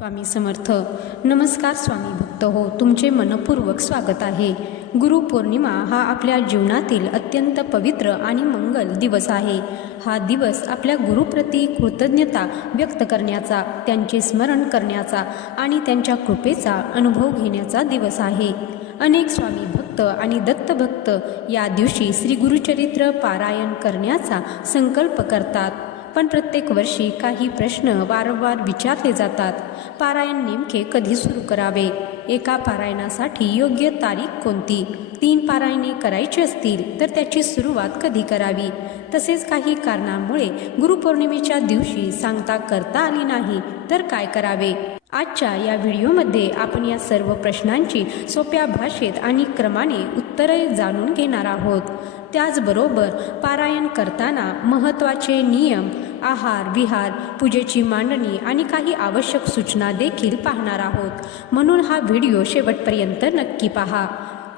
स्वामी समर्थ. नमस्कार स्वामी भक्त हो, तुमचे मनपूर्वक स्वागत आहे. गुरुपौर्णिमा हा आपल्या जीवनातील अत्यंत पवित्र आणि मंगल दिवस आहे. हा दिवस आपल्या गुरुप्रती कृतज्ञता व्यक्त करण्याचा, त्यांचे स्मरण करण्याचा आणि त्यांच्या कृपेचा अनुभव घेण्याचा दिवस आहे. अनेक स्वामी भक्त आणि दत्तभक्त या दिवशी श्री गुरुचरित्र पारायण करण्याचा संकल्प करतात. पण प्रत्येक वर्षी काही प्रश्न वारंवार विचारले जातात. पारायण नेमके कधी सुरू करावे? एका पारायणासाठी योग्य तारीख कोणती? 3 पारायणे करायची असतील तर त्याची सुरुवात कधी करावी? तसेच काही कारणांमुळे गुरुपौर्णिमेच्या दिवशी सांगता करता आली नाही तर काय करावे? आजच्या या व्हिडिओमध्ये आपण या सर्व प्रश्नांची सोप्या भाषेत आणि क्रमाने उत्तरे जाणून घेणार आहोत. त्याचबरोबर पारायण करताना महत्त्वाचे नियम, आहार विहार, पूजेची मांडणी आणि काही आवश्यक सूचना देखील पाहणार आहोत. म्हणून हा व्हिडिओ शेवटपर्यंत नक्की पहा.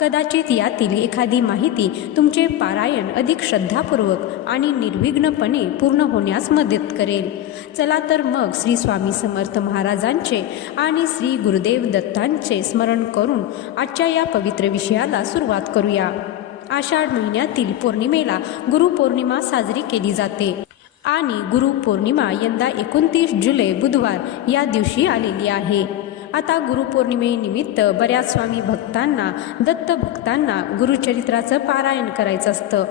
कदाचित यातील एखादी माहिती तुमचे पारायण अधिक श्रद्धापूर्वक आणि निर्विघ्नपणे पूर्ण होण्यास मदत करेल. चला तर मग श्री स्वामी समर्थ महाराजांचे आणि श्री गुरुदेव दत्तांचे स्मरण करून आजच्या या पवित्र विषयाला सुरुवात करूया. आषाढ महिन्यातील पौर्णिमेला गुरुपौर्णिमा साजरी केली जाते आणि गुरुपौर्णिमा यंदा 29 जुलै बुधवार या दिवशी आलेली आहे. आता गुरुपौर्णिमेनिमित्त बऱ्याच स्वामी भक्तांना, दत्त भक्तांना गुरुचरित्राचं पारायण करायचं असतं.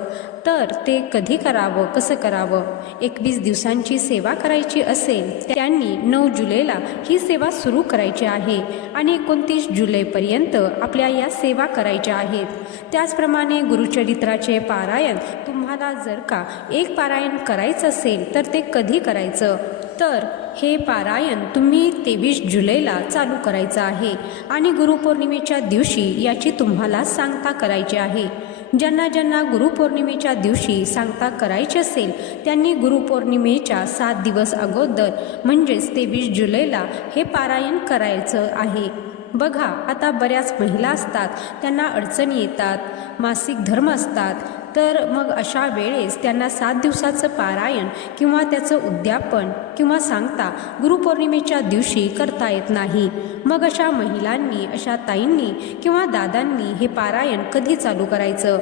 तर ते कधी करावं, कसं करावं? 21 दिवसांची सेवा करायची असेल त्यांनी 9 जुलैला ही सेवा सुरू करायची आहे आणि 29 जुलैपर्यंत आपल्या या सेवा करायच्या आहेत. त्याचप्रमाणे गुरुचरित्राचे पारायण तुम्हाला जर का एक पारायण करायचं असेल तर ते कधी करायचं? तर हे पारायण तुम्ही 23 जुलैला चालू करायचं आहे आणि गुरुपौर्णिमेच्या दिवशी याची तुम्हाला सांगता करायची आहे. ज्यांना ज्यांना गुरुपौर्णिमेच्या दिवशी सांगता करायची असेल त्यांनी गुरुपौर्णिमेच्या 7 दिवस अगोदर म्हणजेच 23 जुलैला हे पारायण करायचं आहे. बघा, आता बऱ्याच महिला असतात, त्यांना अडचणी येतात, मासिक धर्म असतात, तर मग अशा वेळेस त्यांना 7 दिवसाचं पारायण किंवा त्याचं उद्यापन किंवा सांगता गुरुपौर्णिमेच्या दिवशी करता येत नाही. मग अशा महिलांनी, अशा ताईंनी किंवा दादांनी हे पारायण कधी चालू करायचं?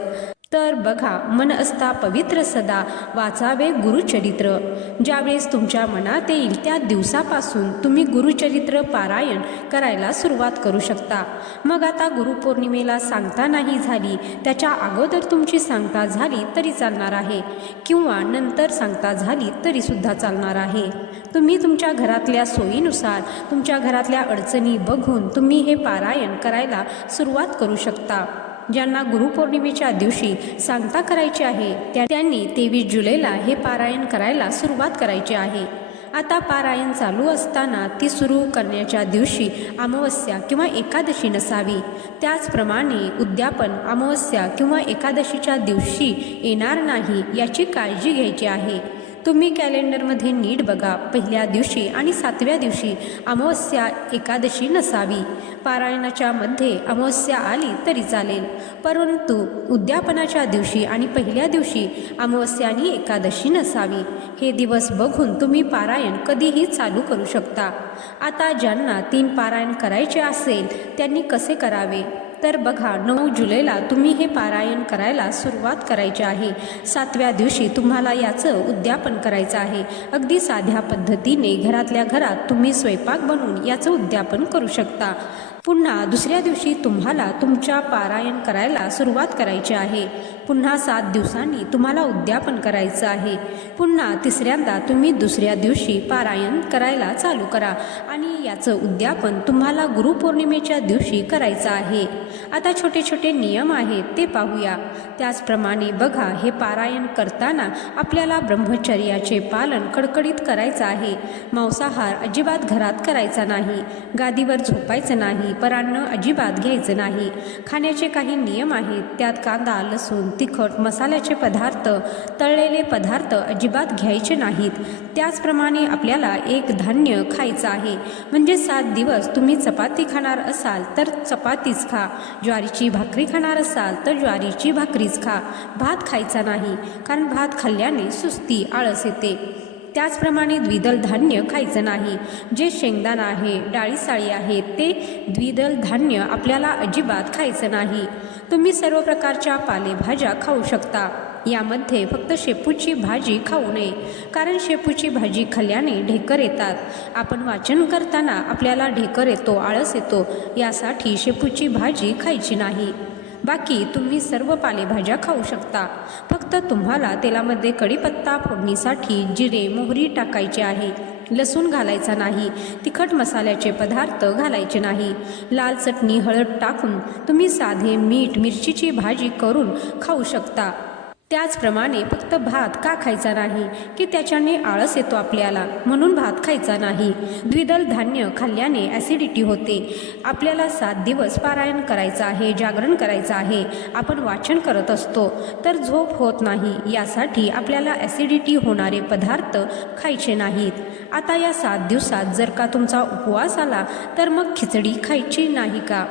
तर बघा, मन असता पवित्र सदा वाचावे गुरुचरित्र. ज्यावेळेस तुमच्या मनात येईल त्या दिवसापासून तुम्ही गुरुचरित्र पारायण करायला सुरुवात करू शकता. मग आता गुरुपौर्णिमेला सांगता नाही झाली, त्याच्या अगोदर तुमची सांगता झाली तरी चालणार आहे किंवा नंतर सांगता झाली तरी सुद्धा चालणार आहे. तुम्ही तुमच्या घरातल्या सोयीनुसार, तुमच्या घरातल्या अडचणी बघून तुम्ही हे पारायण करायला सुरुवात करू शकता. ज्यांना गुरुपौर्णिमेच्या दिवशी सांगता करायची आहे त्यांनी 23 जुलैला हे पारायण करायला सुरुवात करायची आहे. आता पारायण चालू असताना ती सुरू करण्याच्या दिवशी अमावस्या किंवा एकादशी नसावी. त्याचप्रमाणे उद्यापन अमावस्या किंवा एकादशीच्या दिवशी येणार नाही याची काळजी घ्यायची आहे. तुम्ही कॅलेंडरमध्ये नीट बघा, पहिल्या दिवशी आणि 7व्या दिवशी अमावस्या एकादशी नसावी. पारायणाच्या मध्ये अमावस्या आली तरी चालेल, परंतु उद्यापनाच्या दिवशी आणि पहिल्या दिवशी अमावस्या आणि एकादशी नसावी. हे दिवस बघून तुम्ही पारायण कधीही चालू करू शकता. आता ज्यांना 3 पारायण करायचे असेल त्यांनी कसे करावे? तर बघा, 9 जुलैला तुम्ही हे पारायण करायला सुरुवात करायची आहे. 7व्या दिवशी तुम्हाला याचं उद्यापन करायचं आहे. अगदी साध्या पद्धतीने घरातल्या घरात तुम्ही स्वयंपाक बनवून याचं उद्यापन करू शकता. पुन्हा दुसऱ्या दिवशी तुम्हाला तुमच्या पारायण करायला सुरुवात करायची आहे. पुन्हा 7 दिवसांनी तुम्हाला उद्यापन करायचं आहे. पुन्हा तिसऱ्यांदा तुम्ही दुसऱ्या दिवशी पारायण करायला चालू करा आणि याचं उद्यापन तुम्हाला गुरुपौर्णिमेच्या दिवशी करायचं आहे. आता छोटे छोटे नियम आहेत ते पाहूया. त्याचप्रमाणे बघा, हे पारायण करताना आपल्याला ब्रह्मचर्याचे पालन कडकडीत करायचं आहे. मांसाहार अजिबात घरात करायचा नाही, गादीवर झोपायचं नाही, परान्न अजिबात घ्यायचं नाही. खाण्याचे काही नियम आहेत, त्यात कांदा, लसूण, तिखट, मसाल्याचे पदार्थ, तळलेले पदार्थ अजिबात घ्यायचे नाहीत. त्याचप्रमाणे आपल्याला एक धान्य खायचं आहे. म्हणजे 7 दिवस तुम्ही चपाती खाणार असाल तर चपातीच खा, ज्वारीची भाकरी खाणार असाल तर ज्वारीची भाकरीच खा. भात खायचा नाही, कारण भात खाल्ल्याने सुस्ती, आळस येते. त्याचप्रमाणे द्विदल धान्य खायचं नाही. जे शेंगदाणा आहे, डाळी साळी आहे, ते द्विदल धान्य आपल्याला अजिबात खायचं नाही. तुम्ही सर्व प्रकारच्या पालेभाज्या खाऊ शकता. यामध्ये फक्त शेपूची भाजी खाऊ नये, कारण शेपूची भाजी खाल्ल्याने ढेकर येतात. आपण वाचन करताना आपल्याला ढेकर येतो, आळस येतो, यासाठी शेपूची भाजी खायची नाही. बाकी तुम्ही सर्व पालेभाज्या खाऊ शकता. फक्त तुम्हाला तेलामध्ये कढीपत्ता फोडणीसाठी जिरे मोहरी टाकायचे आहे. लसूण घालायचा नाही. तिखट मसाल्याचे पदार्थ घालायचे नाही. लाल चटणी हळद टाकून तुम्ही साधे मीठ मिरचीची भाजी करून खाऊ शकता. त्याचप्रमाणे फक्त भात का खायचा नाही की त्याच्याने आळस येतो आपल्याला, म्हणून भात खायचा नाही. द्विदल धान्य खाल्ल्याने ॲसिडिटी होते. आपल्याला 7 दिवस पारायण करायचं आहे, जागरण करायचं आहे. आपण वाचन करत असतो तर झोप होत नाही. यासाठी आपल्याला ॲसिडिटी होणारे पदार्थ खायचे नाहीत. आता या 7 दिवसात जर का तुमचा उपवास आला तर मग खिचडी खायची नाही का?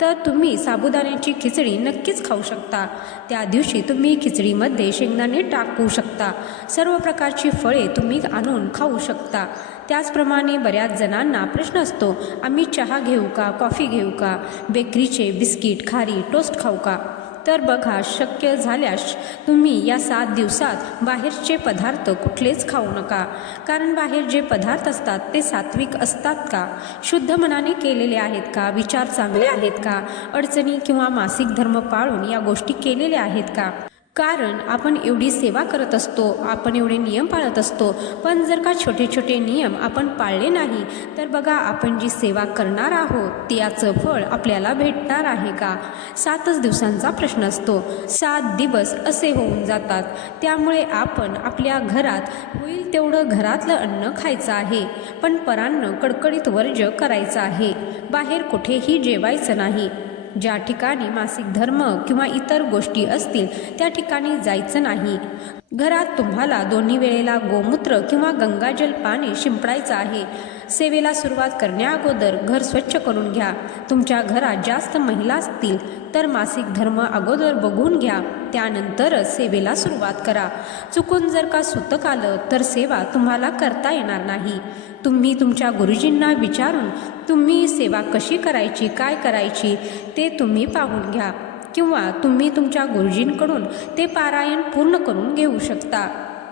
तर तुम्ही साबुदाण्याची खिचडी नक्कीच खाऊ शकता. त्या दिवशी तुम्ही खिचडीमध्ये शेंगदाणे टाकू शकता. सर्व प्रकारची फळे तुम्ही आणून खाऊ शकता. त्याचप्रमाणे बऱ्याच जणांना प्रश्न असतो, आम्ही चहा घेऊ का, कॉफी घेऊ का, बेकरीचे बिस्किट खारी टोस्ट खाऊ का? तर बघा, शक्य झाल्यास तुम्ही या 7 दिवसात बाहेरचे पदार्थ कुठलेच खाऊ नका. कारण बाहेर जे पदार्थ असतात ते सात्विक असतात का, शुद्ध मनाने केलेले आहेत का, विचार चांगले आहेत का, अडचणी किंवा मासिक धर्म पाळून या गोष्टी केलेल्या आहेत का? कारण आपण एवढी सेवा करत असतो, आपण एवढे नियम पाळत असतो, पण जर का छोटे छोटे नियम आपण पाळले नाही तर बघा, आपण जी सेवा करणार आहोत त्याचं फळ आपल्याला भेटणार आहे का? 7च दिवसांचा प्रश्न असतो. 7 दिवस असे होऊन जातात. त्यामुळे आपण आपल्या घरात होईल तेवढं घरातलं अन्न खायचं आहे, पण परान्न कडकडीत वर्ज्य करायचं आहे. बाहेर कुठेही जेवायचं नाही. ज्या ठिकाणी मासिक धर्म किंवा इतर गोष्टी असतील त्या ठिकाणी जायचं नाही. घरात तुम्हाला दोन्ही वेळेला गोमूत्र किंवा गंगाजल पाणी शिंपडायचं आहे. सेवेला सुरुवात करण्याअगोदर घर स्वच्छ करून घ्या. तुमच्या घरात जास्त महिला असतील तर मासिक धर्म अगोदर बघून घ्या, त्यानंतरच सेवेला सुरुवात करा. चुकून जर का सुतक आलं तर सेवा तुम्हाला करता येणार नाही. तुम्ही तुमच्या गुरुजींना विचारून तुम्ही सेवा कशी करायची, काय करायची ते तुम्ही पाहून घ्या, किंवा तुम्ही तुमच्या गुरुजींकडून ते पारायण पूर्ण करून घेऊ शकता.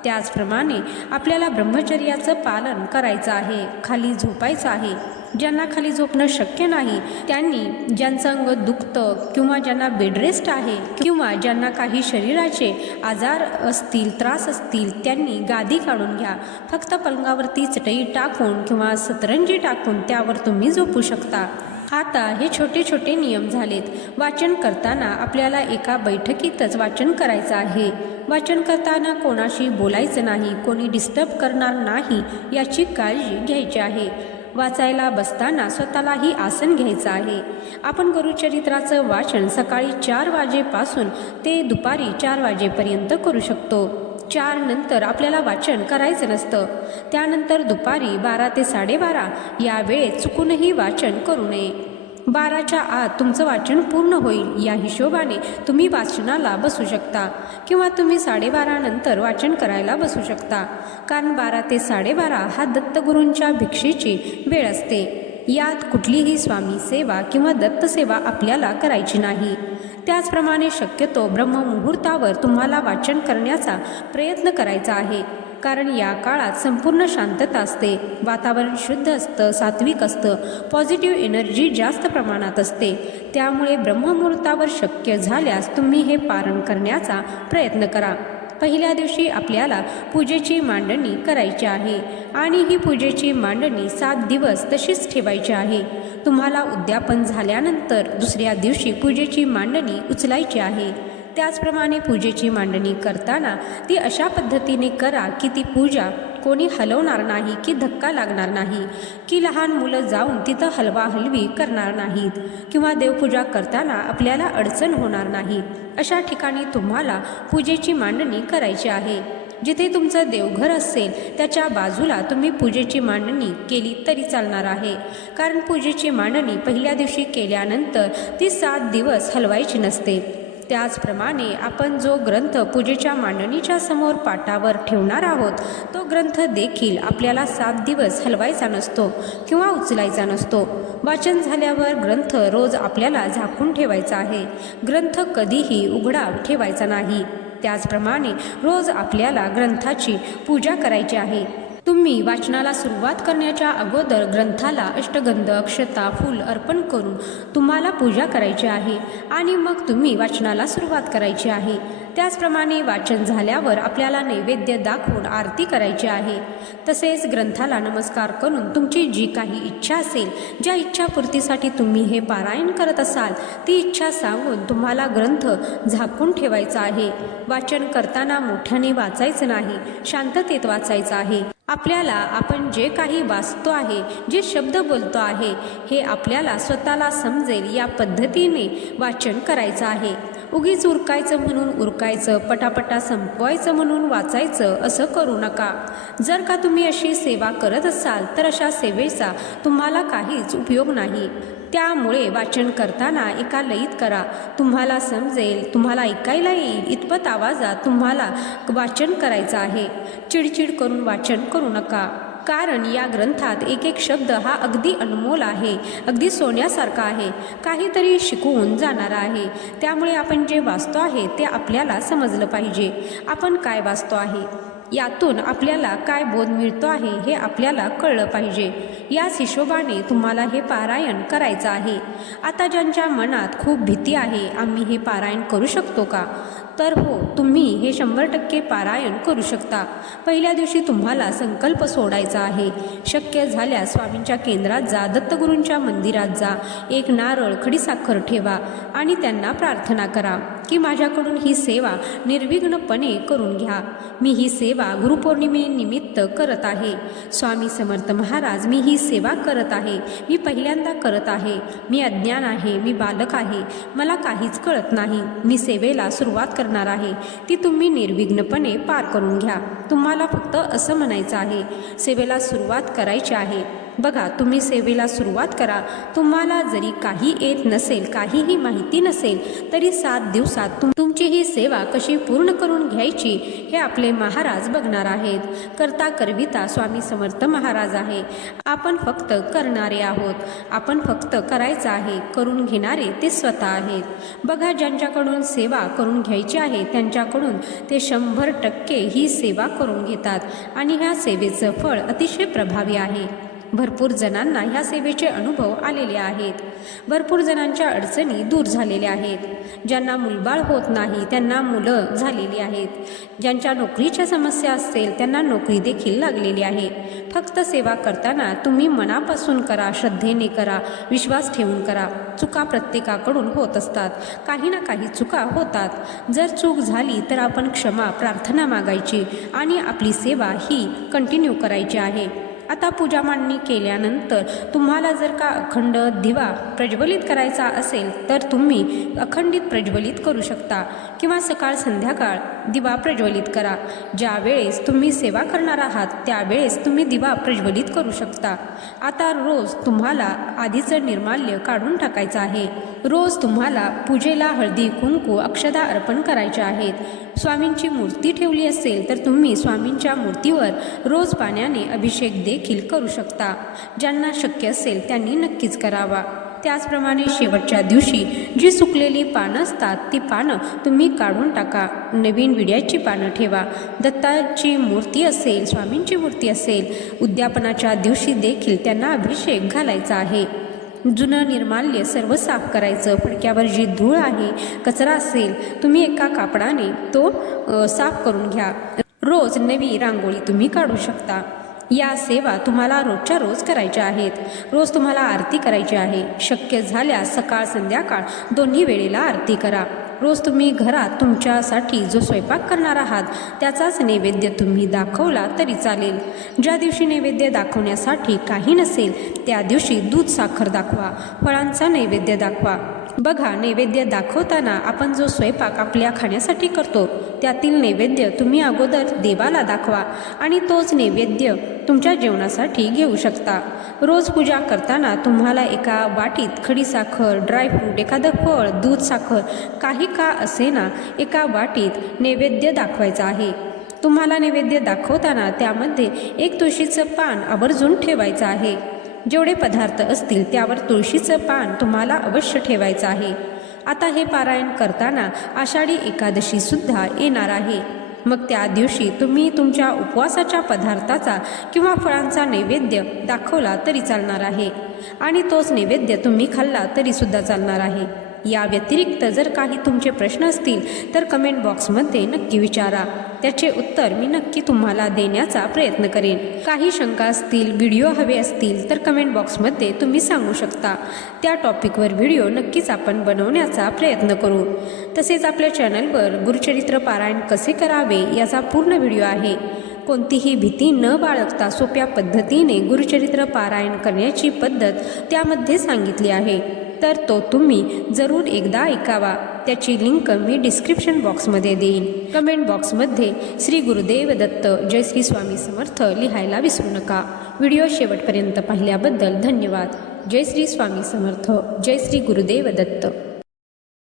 त्याचप्रमाणे आपल्याला ब्रह्मचर्याचं पालन करायचं आहे. खाली झोपायचं आहे. ज्यांना खाली झोपणं शक्य नाही त्यांनी, ज्यांचं अंग दुखतं किंवा ज्यांना बेडरेस्ट आहे किंवा ज्यांना काही शरीराचे आजार असतील, त्रास असतील, त्यांनी गादी काढून घ्या. फक्त पलंगावरती चटई टाकून किंवा सतरंजी टाकून त्यावर तुम्ही झोपू शकता. आता हे छोटे छोटे नियम झालेत. वाचन करताना आपल्याला एका बैठकीतच वाचन करायचं आहे. वाचन करताना कोणाशी बोलायचं नाही, कोणी डिस्टर्ब करणार नाही याची काळजी घ्यायची आहे. वाचायला बसताना स्वतःलाही आसन घ्यायचं आहे. आपण गुरुचरित्राचं वाचन सकाळी 4 वाजेपासून ते दुपारी 4 वाजेपर्यंत करू शकतो. 4 नंतर आपल्याला वाचन करायचं नसतं. त्यानंतर दुपारी 12 ते 12:30 या वेळेत चुकूनही वाचन करू नये. 12च्या आत तुमचं वाचन पूर्ण होईल या हिशोबाने तुम्ही वाचनाला बसू शकता, किंवा तुम्ही 12:30 नंतर वाचन करायला बसू शकता. कारण 12 ते 12:30 हा दत्तगुरूंच्या भिक्षेची वेळ असते. यात कुठलीही स्वामी सेवा किंवा दत्तसेवा आपल्याला करायची नाही. त्याचप्रमाणे शक्यतो ब्रह्ममुहूर्तावर तुम्हाला वाचन करण्याचा प्रयत्न करायचा आहे. कारण या काळात संपूर्ण शांतता असते, वातावरण शुद्ध असतं, सात्विक असतं, पॉझिटिव्ह एनर्जी जास्त प्रमाणात असते. त्यामुळे ब्रह्ममुहूर्तावर शक्य झाल्यास तुम्ही हे पारण करण्याचा प्रयत्न करा. पहिल्या दिवशी आपल्याला पूजेची मांडणी करायची आहे आणि ही पूजेची मांडणी 7 दिवस तशीच ठेवायची आहे. तुम्हाला उद्यापन झाल्यानंतर दुसऱ्या दिवशी पूजेची मांडणी उचलायची आहे. त्याचप्रमाणे पूजेची मांडणी करताना ती अशा पद्धतीने करा की ती पूजा कोणी हलवणार नाही, की धक्का लागणार नाही, की लहान मुलं जाऊन तिथं हलवा हलवी करणार नाहीत, किंवा देवपूजा करताना आपल्याला अडचण होणार नाही. अशा ठिकाणी तुम्हाला पूजेची मांडणी करायची आहे. जिथे तुमचं देवघर असेल त्याच्या बाजूला तुम्ही पूजेची मांडणी केली तरी चालणार आहे. कारण पूजेची मांडणी पहिल्या दिवशी केल्यानंतर ती 7 दिवस हलवायची नसते. त्याचप्रमाणे आपण जो ग्रंथ पूजेच्या मांडणीच्या समोर पाटावर ठेवणार आहोत तो ग्रंथ देखील आपल्याला 7 दिवस हलवायचा नसतो किंवा उचलायचा नसतो. वाचन झाल्यावर ग्रंथ रोज आपल्याला झाकून ठेवायचा आहे. ग्रंथ कधीही उघडा ठेवायचा नाही. त्याचप्रमाणे रोज आपल्याला ग्रंथाची पूजा करायची आहे. तुम्ही वाचनाला सुरुवात करण्याच्या अगोदर ग्रंथाला अष्टगंध, अक्षता, फूल अर्पण करून तुम्हाला पूजा करायची आहे आणि मग तुम्ही वाचनाला सुरुवात करायची आहे. त्याचप्रमाणे वाचन झाल्यावर आपल्याला नैवेद्य दाखवून आरती करायची आहे. तसेच ग्रंथाला नमस्कार करून तुमची जी काही इच्छा असेल, ज्या इच्छापूर्तीसाठी तुम्ही हे पारायण करत असाल ती इच्छा सांगून तुम्हाला ग्रंथ झाकून ठेवायचा आहे. वाचन करताना मोठ्याने वाचायचं नाही, शांततेत वाचायचं आहे. आपल्याला आपण जे काही वाचतो आहे, जे शब्द बोलतो आहे, हे आपल्याला स्वतःला समजेल या पद्धतीने वाचन करायचं आहे. उगीच उरकायचं म्हणून उरकायचं, पटापटा संपवायचं म्हणून वाचायचं असं करू नका. जर का तुम्ही अशी सेवा करत असाल तर अशा सेवेचा तुम्हाला काहीच उपयोग नाही. त्यामुळे वाचन करताना एका लयीत करा. तुम्हाला समजेल, तुम्हाला ऐकायला येईल इतपत आवाजात तुम्हाला वाचन करायचं आहे. चिडचिड करून वाचन करू नका. कारण या ग्रंथात एक एक शब्द हा अगदी अनमोल आहे, अगदी सोन्यासारखा आहे, काहीतरी शिकवून जाणारा आहे. त्यामुळे आपण जे वाचतो आहे ते आपल्याला समजलं पाहिजे. आपण काय वाचतो आहे, यातून आपल्याला काय बोध मिळतो आहे हे आपल्याला कळलं पाहिजे. याच हिशोबाने तुम्हाला हे पारायण करायचं आहे. आता ज्यांच्या मनात खूप भीती आहे, आम्ही हे पारायण करू शकतो का, तर हो, तुम्ही हे 100% पारायण करू शकता. पहिल्या दिवशी तुम्हाला संकल्प सोडायचा आहे. शक्य झाल्यास स्वामींच्या केंद्रात जा, दत्तगुरूंच्या मंदिरात जा, एक नारळ, खडीसाखर ठेवा आणि त्यांना प्रार्थना करा की माझ्याकडून ही सेवा निर्विघ्नपणे करून घ्या. मी ही सेवा गुरुपौर्णिमेनिमित्त करत आहे. स्वामी समर्थ महाराज, मी ही सेवा करत आहे. मी पहिल्यांदा करत आहे. मी अज्ञान आहे, मी बालक आहे, मला काहीच कळत नाही. मी सेवेला सुरुवात करणार आहे, ती तुम्ही निर्विघ्नपणे पार करून घ्या. तुम्हाला फक्त असं म्हणायचं आहे, सेवेला सुरुवात करायची आहे. बघा, तुम्ही सेवेला सुरुवात करा. तुम्हाला जरी काही येत नसेल, काहीही माहिती नसेल, तरी 7 दिवसात तुमची ही सेवा कशी पूर्ण करून घ्यायची हे आपले महाराज बघणार आहेत. करता करविता स्वामी समर्थ महाराज आहे. आपण फक्त करणारे आहोत. आपण फक्त करायचं आहे. करून घेणारे ते स्वतः आहेत. बघा, ज्यांच्याकडून सेवा करून घ्यायची आहे त्यांच्याकडून ते 100% ही सेवा करून घेतात आणि ह्या सेवेचं फळ अतिशय प्रभावी आहे. भरपूर जणांना ह्या सेवेचे अनुभव आलेले आहेत. भरपूर जणांच्या अडचणी दूर झालेल्या आहेत. ज्यांना मुलबाळ होत नाही त्यांना मुलं झालेली आहेत. ज्यांच्या नोकरीच्या समस्या असेल त्यांना नोकरी देखील लागलेली आहे. फक्त सेवा करताना तुम्ही मनापासून करा, श्रद्धेने करा, विश्वास ठेवून करा. चुका प्रत्येकाकडून होत असतात. काही ना काही चुका होतात. जर चूक झाली तर आपण क्षमा प्रार्थना मागायची आणि आपली सेवा ही कंटिन्यू करायची आहे. आता पूजा मांडणी केल्यानंतर तुम्हाला जर का अखंड दिवा प्रज्वलित करायचा असेल तर तुम्ही अखंडित प्रज्वलित करू शकता किंवा सकाळ संध्याकाळ दिवा प्रज्वलित करा. ज्या वेळेस तुम्ही सेवा करणार आहात त्यावेळेस तुम्ही दिवा प्रज्वलित करू शकता. आता रोज तुम्हाला आधीचं निर्माल्य काढून टाकायचं आहे. रोज तुम्हाला पूजेला हळदी, कुंकू, अक्षता अर्पण करायच्या आहेत. स्वामींची मूर्ती ठेवली असेल तर तुम्ही स्वामींच्या मूर्तीवर रोज पाण्याने अभिषेक देखील करू शकता. ज्यांना शक्य असेल त्यांनी नक्कीच करावा. त्याचप्रमाणे शेवटच्या दिवशी जी सुकलेली पानं असतात ती पानं तुम्ही काढून टाका. नवीन विड्याची पानं ठेवा. दत्ताची मूर्ती असेल, स्वामींची मूर्ती असेल, उद्यापनाच्या दिवशी देखील त्यांना अभिषेक घालायचा आहे. जुनं निर्माल्य सर्व साफ करायचं. फडक्यावर जी धूळ आहे, कचरा असेल, तुम्ही एका कापडाने तो साफ करून घ्या. रोज नवी रांगोळी तुम्ही काढू शकता. या सेवा तुम्हाला रोजच्या रोज करायच्या आहेत. रोज तुम्हाला आरती करायची आहे. शक्य झाल्यास सकाळ संध्याकाळ दोन्ही वेळेला आरती करा. रोज तुम्ही घरात तुमच्यासाठी जो स्वयंपाक करणार आहात त्याचाच नैवेद्य तुम्ही दाखवला तरी चालेल. ज्या दिवशी नैवेद्य दाखवण्यासाठी काही नसेल त्या दिवशी दूध साखर दाखवा, फळांचा नैवेद्य दाखवा. बघा, नैवेद्य दाखवताना आपण जो स्वयंपाक आपल्या खाण्यासाठी करतो त्यातील नैवेद्य तुम्ही अगोदर देवाला दाखवा आणि तोच नैवेद्य तुमच्या जेवणासाठी घेऊ शकता. रोज पूजा करताना तुम्हाला एका वाटीत खडीसाखर, ड्रायफ्रूट, एखादं फळ, दूध, साखर काही का असेना एका वाटीत नैवेद्य दाखवायचा आहे. तुम्हाला नैवेद्य दाखवताना त्यामध्ये एक तुळशीचं पान आवर्जून ठेवायचं आहे. जेवढे पदार्थ असतील त्यावर तुळशीचं पान तुम्हाला अवश्य ठेवायचं आहे. आता हे पारायण करताना आषाढी एकादशी सुद्धा येणार आहे. मग त्या दिवशी तुम्ही तुमच्या उपवासाच्या पदार्थाचा किंवा फळांचा नैवेद्य दाखवला तरी चालणार आहे आणि तोच नैवेद्य तुम्ही खाल्ला तरी सुद्धा चालणार आहे. या व्यतिरिक्त जर काही तुमचे प्रश्न असतील तर कमेंट बॉक्समध्ये नक्की विचारा. त्याचे उत्तर मी नक्की तुम्हाला देण्याचा प्रयत्न करेन. काही शंका असतील, व्हिडिओ हवे असतील तर कमेंट बॉक्समध्ये तुम्ही सांगू शकता. त्या टॉपिकवर व्हिडिओ नक्कीच आपण बनवण्याचा प्रयत्न करू. तसेच आपल्या चॅनलवर गुरुचरित्र पारायण कसे करावे याचा पूर्ण व्हिडिओ आहे. कोणतीही भीती न बाळगता सोप्या पद्धतीने गुरुचरित्र पारायण करण्याची पद्धत त्यामध्ये सांगितली आहे. तर तो तुम्ही जरूर एकदा ऐकावा. त्याची लिंक मी डिस्क्रिप्शन बॉक्समध्ये देईन. कमेंट बॉक्समध्ये श्री गुरुदेव दत्त, जय श्री स्वामी समर्थ लिहायला विसरू नका. व्हिडिओ शेवटपर्यंत पाहिल्याबद्दल धन्यवाद. जय श्री स्वामी समर्थ, जय श्री गुरुदेव दत्त.